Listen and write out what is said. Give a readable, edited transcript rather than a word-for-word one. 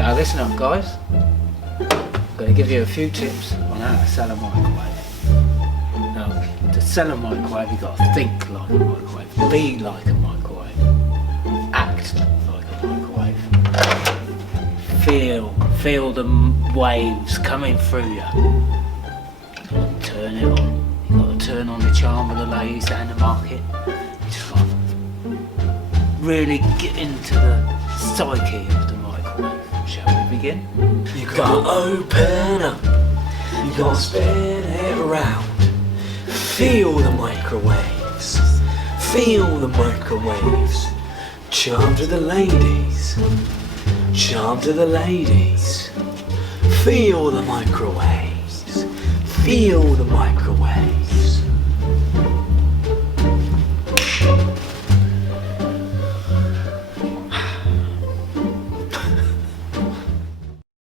Now listen up, guys. I'm going to give you a few tips on how to sell a microwave. Now, to sell a microwave, you've got to think like a microwave, be like a microwave, act like a microwave, feel the waves coming through you. Turn it on. You've got to turn on the charm of the ladies down the market. Just like really get into the psyche of the microwave. Shall we begin? You gotta open up, you gotta spin it around. Feel the microwaves, feel the microwaves. Charm to the ladies, charm to the ladies. Feel the microwaves, feel the microwaves.